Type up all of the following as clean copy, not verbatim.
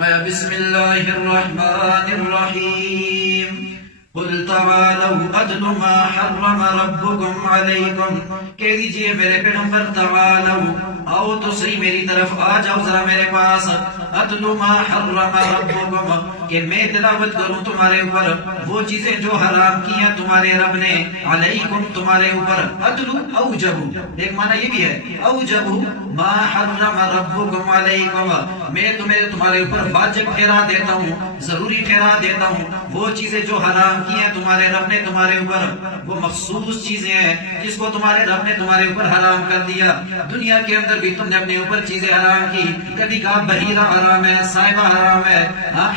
فرمایا بسم اللہ الرحمن الرحیم قل تعالوا اتل ما حرم ربکم علیکم، کہہ دیجئے میرے پیغمبر تعالوا، آؤ تو صحیح میری طرف آ جاؤ ذرا میرے پاس، اتل ما حرم ربکم، کہ میں تلاوت کروں تمہارے اوپر وہ چیزیں جو حرام کی ہیں تمہارے رب نے، علیکم تمہارے اوپر، اتلو اوجب، ایک معنی یہ بھی ہے اوجب ما حرم ربکم علیکم، میں تمہارے اوپر واجب ٹھہرا دیتا ہوں، ضروری ٹھہرا دیتا ہوں وہ چیزیں جو حرام کی ہیں تمہارے رب نے تمہارے اوپر، وہ مخصوص چیزیں ہیں جس کو تمہارے رب نے تمہارے اوپر حرام کر دیا۔ دنیا کے اندر بھی تم نے اپنے اوپر چیزیں حرام کی، کبھی کہا بحیرہ حرام ہے، صائبہ حرام ہے،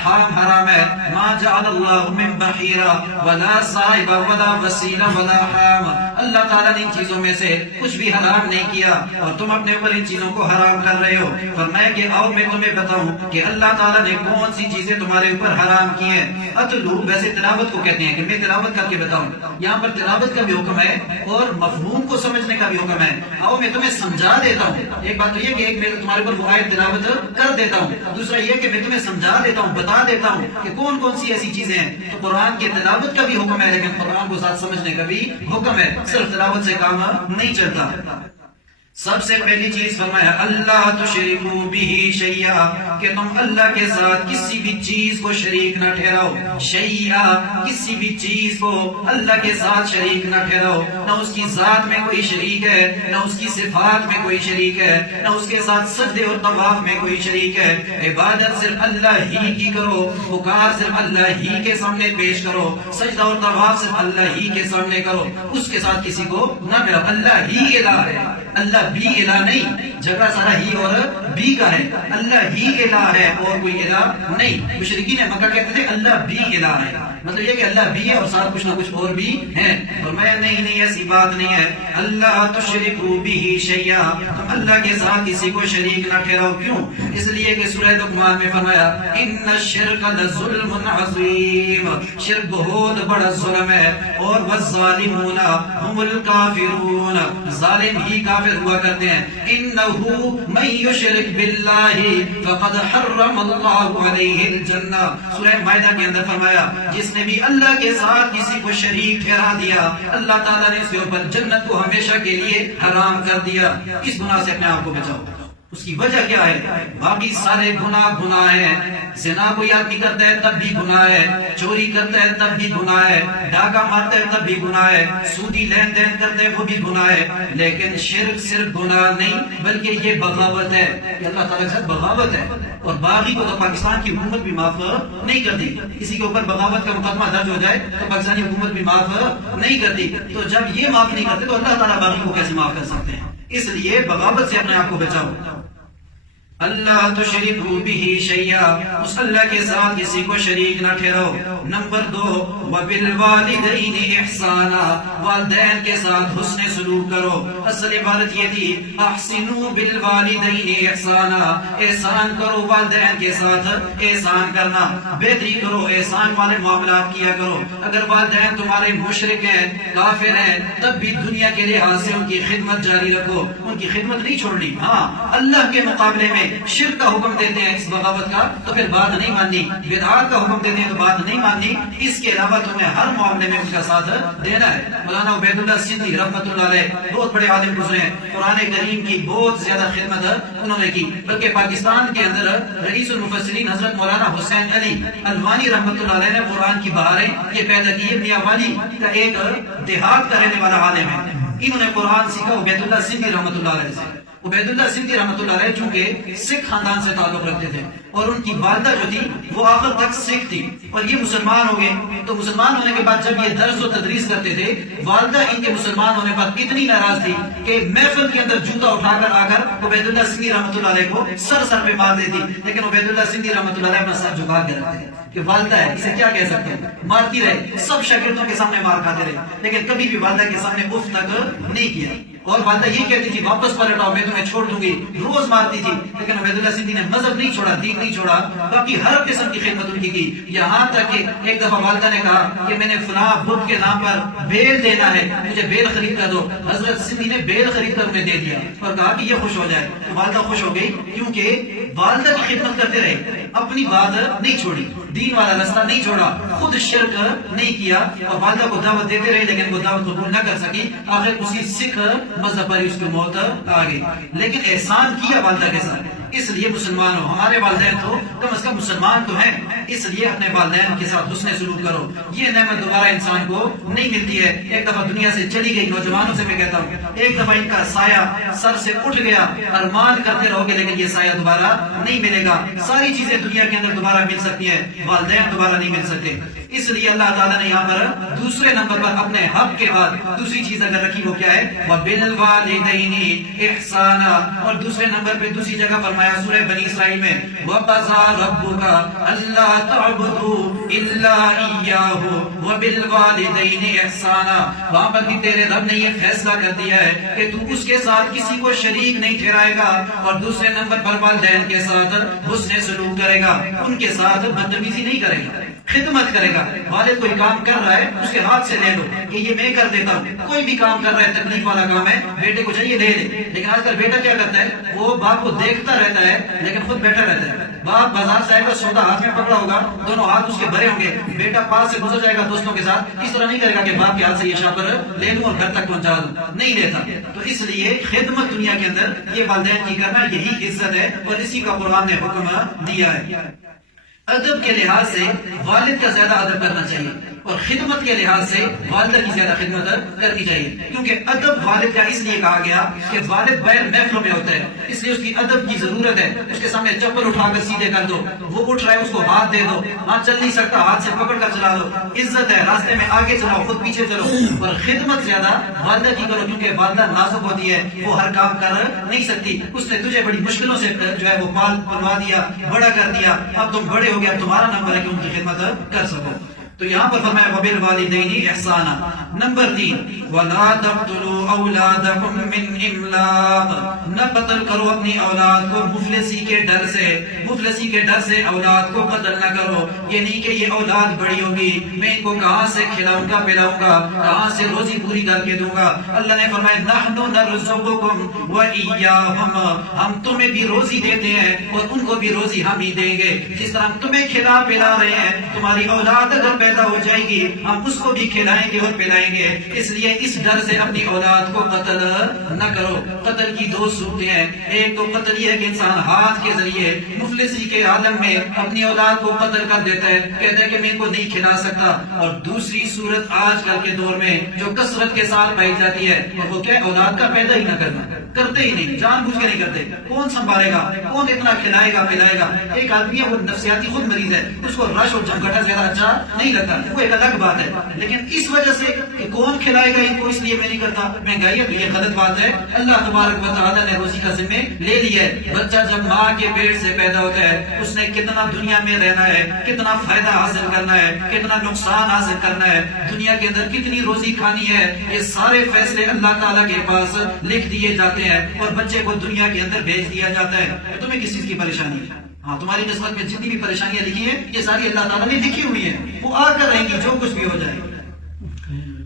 حام حرام ہے، ما جعل اللہ من بحیرہ ولا صائبہ ولا وسیلہ ولا حام، اللہ تعالیٰ نے ان چیزوں میں سے کچھ بھی حرام نہیں کیا اور تم اپنے اوپر ان چیزوں کو حرام کر رہے ہو۔ فرمایا کہ آؤ میں تمہیں بتاؤں کہ اللہ تعالیٰ نے کون سی چیزیں تمہارے اوپر حرام کی ہیں۔ اتلو ویسے تلاوت کو کہتے ہیں کہ میں تلاوت کر کے بتاؤں، یہاں پر تلاوت کا بھی حکم ہے اور مفہوم کو سمجھنے کا بھی حکم ہے۔ آؤ میں تمہیں سمجھا دیتا ہوں، ایک بات تو یہ کہ ایک میں تمہارے اوپر وہ آیت تلاوت کر دیتا ہوں، دوسرا یہ کہ میں تمہیں سمجھا دیتا ہوں، بتا دیتا ہوں کہ کون کون سی ایسی چیزیں ہیں۔ تو قرآن کی تلاوت کا بھی حکم ہے لیکن قرآن کو ساتھ سمجھنے کا بھی حکم ہے، صرف تلاوت سے کام نہیں چلتا۔ سب سے پہلی چیز فرمایا اللہ تشرکوا بہ شیئا، کہ تم اللہ کے ساتھ کسی بھی چیز کو شریک نہ ٹھہراؤ، شیئا کسی بھی چیز کو اللہ کے ساتھ شریک نہ ٹھہراؤ، نہ اس کی ذات میں کوئی شریک ہے، نہ اس کی صفات میں کوئی شریک ہے، نہ اس کے ساتھ سجدے اور طواف میں کوئی شریک ہے۔ عبادت صرف اللہ ہی کی کرو، پکار صرف اللہ ہی کے سامنے پیش کرو، سجدہ اور طواف صرف اللہ ہی کے سامنے کرو، اس کے ساتھ کسی کو نہ ملاؤ۔ اللہ ہی الہ ہے، اللہ بھی الہ نہیں، جگہ سارا ہی اور بھی کا ہے، اللہ ہی الہ ہے اور کوئی الہ نہیں۔ مشرکین مکہ کہتے تھے اللہ بھی الہ ہے، مطلب یہ کہ اللہ بھی ہے اور ساتھ کچھ نہ کچھ اور بھی ہے۔ فرمایا نہیں ایسی بات نہیں ہے، اللہ تشرکوا بہ شیئا، تم اللہ کے ساتھ کسی کو شریک نہ ٹھہراؤ۔ کیوں؟ اس لیے کہ سورہ لقمان میں فرمایا ان الشرک لظلم عظیم، شرک بہت بڑا ظلم ہے، اور والظالمون هم الکافرون، ظالم ہی کافر ہوا کرتے ہیں۔ انہ من یشرک باللہ فقد حرم اللہ علیہ الجنہ، سورہ مائدہ کے اندر فرمایا جس نے بھی اللہ کے ساتھ کسی کو شریک ٹھہرا دیا اللہ تعالیٰ نے اس کے اوپر جنت کو ہمیشہ کے لیے حرام کر دیا۔ اس گناہ سے اپنے آپ کو بچاؤ۔ اس کی وجہ کیا ہے؟ باقی سارے گناہ ہیں، زنا کوئی آدمی کرتا ہے تب بھی گناہ ہے، چوری کرتا ہے تب بھی گناہ ہے، ڈاکہ مارتا ہے تب بھی گناہ ہے، سودی لین دین کرتا ہے وہ بھی گناہ ہے، لیکن شرک صرف گناہ نہیں بلکہ یہ بغاوت ہے، کہ اللہ تعالیٰ کے ساتھ بغاوت ہے۔ اور باغی کو تو پاکستان کی حکومت بھی معاف نہیں کرتی، کسی کے اوپر بغاوت کا مقدمہ درج ہو جائے تو پاکستانی حکومت بھی معاف نہیں کرتی۔ تو جب یہ معاف نہیں کرتے تو اللہ تعالیٰ باغی کو کیسے معاف کر سکتے ہیں؟ اس لیے بغاوت سے اپنے آپ کو بچاؤ۔ اللہ تشرکوا بہ شیئا، اس اللہ کے ساتھ کسی کو شریک نہ ٹھہراؤ۔ نمبر 2 وبالوالدین احسانا، والدین کے ساتھ حسن سلوک کرو۔ اصل عبارت یہ تھی احسنوا بالوالدین احسانا، احسان کرو والدین کے ساتھ، احسان کرنا، بہتری کرو، احسان والے معاملات کیا کرو۔ اگر والدین تمہارے مشرک ہیں، کافر ہیں، تب بھی دنیا کے لحاظ سے ان کی خدمت جاری رکھو، ان کی خدمت نہیں چھوڑنی۔ ہاں اللہ کے مقابلے میں شرک کا حکم دیتے ہیں اس بغاوت کا تو پھر بات نہیں ماننی، بدعات کا حکم دیتے ہیں تو بات نہیں ماننی، اس کے علاوہ تمہیں ہر معاملے میں ان کا ساتھ دینا ہے۔ مولانا عبید اللہ سندھی رحمۃ اللہ علیہ بہت بڑے عالم گزرے ہیں، قرآن کریم کی بہت زیادہ خدمت انہوں نے کی، بلکہ پاکستان کے اندر رئیس المفسرین حضرت مولانا حسین علی الوانی رحمۃ اللہ علیہ نے قرآن کی بہاریں یہ پیدا کی۔ میاں والی کا ایک دیہات کا رہنے والا عالم ہے، انہوں نے قرآن سیکھا عبید اللہ سندھی رحمۃ اللہ علیہ سے۔ عبید اللہ سندھی رحمۃ اللہ علیہ چونکہ سکھ خاندان سے تعلق رکھتے تھے اور ان کی والدہ جو تھی وہ آخر تک سکھ تھی اور یہ مسلمان ہو گئے، تو مسلمان ہونے کے بعد جب یہ درس و تدریس کرتے تھے والدہ ان کے مسلمان ہونے پر اتنی ناراض تھی کہ محفل کے اندر جوتا اٹھا کر آ کر عبید اللہ سندھی رحمۃ اللہ علیہ کو سر پہ مار دیتی، لیکن عبید اللہ سندھی رحمۃ اللہ علیہ اپنا سر جھکا کے رکھتے ہیں کہ والدہ ہے اسے کیا کہہ سکتے ہیں، مارتی رہے، سب شاگردوں کے سامنے مار کھاتے رہے لیکن کبھی بھی والدہ کے سامنے اف تک نہیں کیا۔ اور والدہ یہ کہتی تھی واپس پلٹ آؤ میں تمہیں چھوڑ دوں گی، روز مارتی تھی، لیکن عبیداللہ سندھی نے مذہب نہیں چھوڑا، دین نہیں چھوڑا، باقی ہر قسم کی خدمت ان کی کی. یہاں تک کہ ایک دفعہ والدہ نے کہا کہ میں نے فلاں بت کے نام پر بیل دینا ہے، مجھے بیل خرید کر دو. حضرت سندھی نے بیل خرید کر انہیں دے دیا اور کہا کہ یہ خوش ہو جائے. تو والدہ خوش ہو گئی، کیونکہ والدہ کی خدمت کرتے رہے، اپنی بات نہیں چھوڑی، دین والا راستہ نہیں چھوڑا، خود شرک نہیں کیا، اور والدہ کو دعوت دیتے رہے لیکن وہ دعوت قبول نہ کر سکی. آخر اسی سکھ مذہب پر اس کی موت آ گئی. لیکن احسان کیا والدہ کے ساتھ. اس لیے مسلمان ہو، ہمارے والدین تو کم از کم مسلمان تو ہیں، اس لیے اپنے والدین کے ساتھ حسن سلوک کرو. یہ نعمت دوبارہ انسان کو نہیں ملتی ہے. ایک دفعہ دنیا سے چلی گئی، نوجوانوں سے میں کہتا ہوں ایک دفعہ ان کا سایہ سر سے اٹھ گیا، ارمان کرتے رہو گے لیکن یہ سایہ دوبارہ نہیں ملے گا. ساری چیزیں دنیا کے اندر دوبارہ مل سکتی ہیں، والدین دوبارہ نہیں مل سکتے. اس لیے اللہ تعالیٰ نے یہاں پر دوسرے نمبر پر اپنے حق کے بعد دوسری چیز اگر رکھی وہ کیا ہے؟ وَبِالْوَالِدَيْنِ إِحْسَانًا. اور دوسرے نمبر پہ دوسری جگہ فرمایا سورہ بنی اسرائیل میں وَقَضَىٰ رَبُّكَ أَلَّا تَعْبُدُوا إِلَّا إِيَّاهُ وَبِالْوَالِدَيْنِ إِحْسَانًا. وہاں پر بھی تیرے رب نے یہ فیصلہ کر دیا ہے کہ تو اس کے ساتھ کسی کو شریک نہیں ٹھہرائے گا، اور دوسرے نمبر پر والدین کے ساتھ حسن سلوک کرے گا، ان کے ساتھ بدتمیزی نہیں کرے گا، خدمت کرے گا. والد کوئی کام کر رہا ہے اس کے ہاتھ سے لے لو کہ یہ میں کر دیتا ہوں. کوئی بھی کام کر رہا ہے تکلیف والا کام ہے، بیٹے کو چاہیے لے لے. لیکن آج کل بیٹا کیا کرتا ہے؟ وہ باپ کو دیکھتا رہتا ہے لیکن خود بیٹھا رہتا ہے. باپ بازار سے آئے گا، سودا ہاتھ میں پکڑا ہوگا، دونوں ہاتھ اس کے بھرے ہوں گے، بیٹا پاس سے گزر جائے گا دوستوں کے ساتھ، اس طرح نہیں کرے گا کہ باپ کے ہاتھ سے یہ شاپر لے لوں اور گھر تک پہنچا دوں، نہیں لیتا. تو اس لیے خدمت دنیا کے اندر یہ والدین کی کرنا یہی عزت ہے، اور اسی کا قرآن نے حکم دیا ہے. ادب کے لحاظ سے والد کا زیادہ ادب کرنا چاہیے، اور خدمت کے لحاظ سے والدہ کی زیادہ خدمت کرنی چاہیے. کیونکہ ادب والد کا اس لیے کہا گیا کہ والد غیر محفلوں میں ہوتا ہے، اس لیے اس کی ادب کی ضرورت ہے. اس کے سامنے چپل اٹھا کر سیدھے کر دو، وہ اٹھ رہا ہے اس کو ہاتھ دے دو، ہاں چل نہیں سکتا ہاتھ سے پکڑ کر چلا دو. عزت ہے، راستے میں آگے چلاؤ، خود پیچھے چلو. اور خدمت زیادہ والدہ کی کرو، کیونکہ والدہ نازک ہوتی ہے، وہ ہر کام کر نہیں سکتی. اس نے تجھے بڑی مشکلوں سے جو ہے وہ پال پلوا دیا، بڑا کر دیا، اب تم بڑے ہو گیا، تمہارا نمبر ہے کہ ان کی خدمت کر سکو. تو یہاں پر فرمایا وَبِالْوَالِدَيْنِ إِحْسَانًا. نمبر 3 وَلَا تَقْتُلُوا أَوْلَادَكُمْ مِنْ إِمْلَاقٍ. نہ قتل کرو اپنی اولاد کو مفلسی کے ڈر سے، مفلسی کے ڈر سے اولاد کو قتل نہ کرو. یہ نہیں کہ یہ اولاد بڑی ہوگی، میں ان کو کہاں سے کھلاؤں گا پلاؤں گا، کہاں سے روزی پوری کر کے دوں گا. اللہ نے فرمایا نَحْنُ نَرْزُقُكُمْ وَإِيَّاهُمْ. ہم تمہیں بھی روزی دیتے ہیں اور ان کو بھی روزی ہم ہی دیں گے. جس طرح ہم تمہیں کھلا پلا رہے ہیں، تمہاری اولاد اگر پیدا ہو جائے گی ہم اس کو بھی کھلائیں گے اور پلائیں گے. اس لیے اس ڈر سے اپنی اولاد کو قتل نہ کرو. قتل کی 2 صورتیں ہیں. ایک تو قتل یہ ہے کہ انسان ہاتھ کے ذریعے مفلسی کے عالم میں اپنی اولاد کو قتل کر دیتا ہے، کہتا ہے کہ میں ان کو نہیں کھلا سکتا. اور دوسری صورت آج کل کے دور میں جو کثرت کے ساتھ پائی جاتی ہے، اور وہ کیا؟ اولاد کا پیدا ہی نہ کرنا، کرتے ہی نہیں، جان بوجھ کے نہیں کرتے. کون سنبھالے گا، کون اتنا کھلائے گا پلائے گا؟ ایک آدمی ہے وہ نفسیاتی خود مریض ہے، اس کو رش اور جھمگٹا زیادہ اچھا نہیں لگتا، وہ ایک الگ بات ہے. لیکن اس وجہ سے کہ کون کھلائے گا ان کو، اس لیے میں نہیں کرتا، مہنگائی ہے تو یہ غلط بات ہے. اللہ تبارک و تعالیٰ نے روزی کا ذمہ لے لیا ہے. بچہ جب ماں کے پیٹ سے پیدا ہوتا ہے اس نے کتنا دنیا میں رہنا ہے، کتنا فائدہ حاصل کرنا ہے، کتنا نقصان حاصل کرنا ہے، دنیا کے اندر کتنی روزی کھانی ہے، یہ سارے فیصلے اللہ تعالیٰ کے پاس لکھ دیے جاتے ہیں اور بچے کو دنیا کے اندر بھیج دیا جاتا ہے. تمہیں کس چیز کی پریشانی ہے؟ ہاں، تمہاری قسمت میں جتنی بھی پریشانیاں لکھی ہیں یہ ساری اللہ تعالیٰ نے لکھی ہوئی ہیں، وہ آ کر رہیں گی جو کچھ بھی ہو جائے.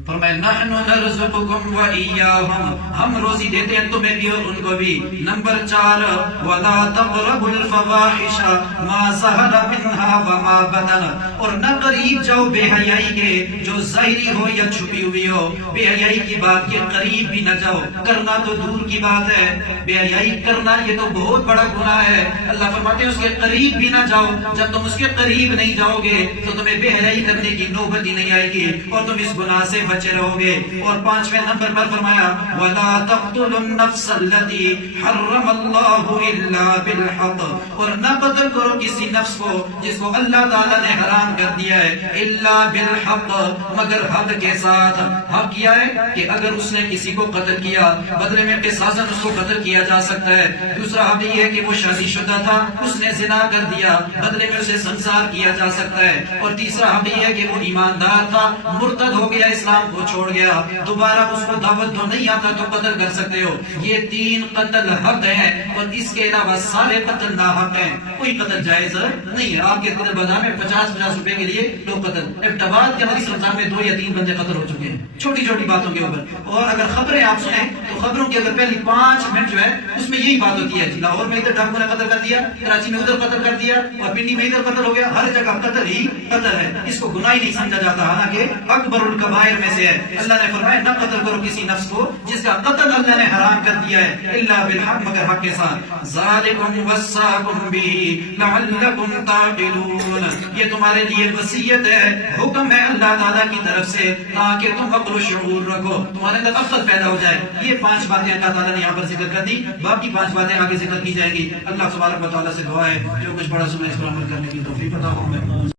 فرمایا نحن نرزقکم وإیاہم، ہم روزی دیتے ہیں تمہیں بھی اور ان کو بھی. نمبر 4 ولا تقربوا الفواحش ما ظہر منها وما بطن. اور نہ قریب جاؤ بے حیائی کے، جو ظاہری ہو یا چھپی ہوئی ہو. بے حیائی کی بات کے قریب بھی نہ جاؤ، کرنا تو دور کی بات ہے، بے حیائی کرنا یہ تو بہت بڑا گناہ ہے. اللہ فرماتے ہیں اس کے قریب بھی نہ جاؤ. جب تم اس کے قریب نہیں جاؤ گے تو تمہیں بے حیائی کرنے کی نوبت ہی نہیں آئے گی اور تم اس گناہ سے بچے رہو گے. اور 5ویں نمبر پر فرمایا وَلَا تَقْتُلُوا النَّفْسَ الَّتِي حَرَّمَ اللَّهُ إِلَّا بِالْحَقِّ. اور نہ قتل کرو کسی نفس کو جس کو اللہ تعالیٰ نے حرام کر دیا ہے، إِلَّا بِالْحَقِّ، مگر حق کے ساتھ. حق کیا ہے کہ اگر اس نے کسی کو قتل کیا بدلے میں قصاصاً اس کو قتل کیا جا سکتا ہے. دوسرا حق یہ ہے کہ وہ شادی شدہ تھا، اس نے زنا کر دیا، بدلے میں اسے سنسار کیا جا سکتا ہے. اور تیسرا حق یہ ہے کہ وہ ایماندار تھا، مرتد ہو گیا، اسلام کام کو چھوڑ گیا دوبارہ اس کو دعوت دو نہیں آتا تو قتل کر سکتے ہو. یہ 3 قتل حق ہیں اور اس کے علاوہ سارے قتل ناحق ہیں. کوئی قتل جائز نہیں ہے. آپ کے قتل بازار میں 50-50 روپے کے لیے لوگ قتل. ابتباد کے حدیث رمضان میں 2 یا 3 بندے قتل ہو چکے ہیں چھوٹی چھوٹی باتوں کے اوپر. اور اگر خبریں آپ سنیں تو خبروں کی اگر پہلی 5 منٹ جو ہے اس میں یہی بات ہوتی ہے لاہور میں ادھر ڈاکو نے قتل کر دیا, کراچی میں ادھر قتل کر دیا, اور پنڈی میں ادھر قتل ہو گیا. ہر جگہ قتل ہی قتل ہے. اس کو گناہ ہی نہیں سمجھا جاتا حالانکہ اکبر الکبائر میں سے ہے. اللہ نے فرمایا نہ قتل کرو کسی نفس کو جس کا قتل اللہ نے حرام کر دیا ہے الا بالحق, مگر حق کے ساتھ. ذالکم وصاکم بہ لعلکم تعقلون, یہ تمہارے لیے وصیت ہے, حکم ہے اللہ تعالیٰ کی طرف سے تاکہ تم عقل و شعور رکھو, تمہارے اندر عقل پیدا ہو جائے. یہ 5 باتیں اللہ تعالیٰ نے یہاں پر ذکر کر دی, باقی 5 باتیں آگے ذکر کی جائیں گی. اللہ تبارک و تعالیٰ سے دعا ہے جو کچھ بڑا سمجھ اس پر عمل کرنے کی توفیق عطا فرمائے.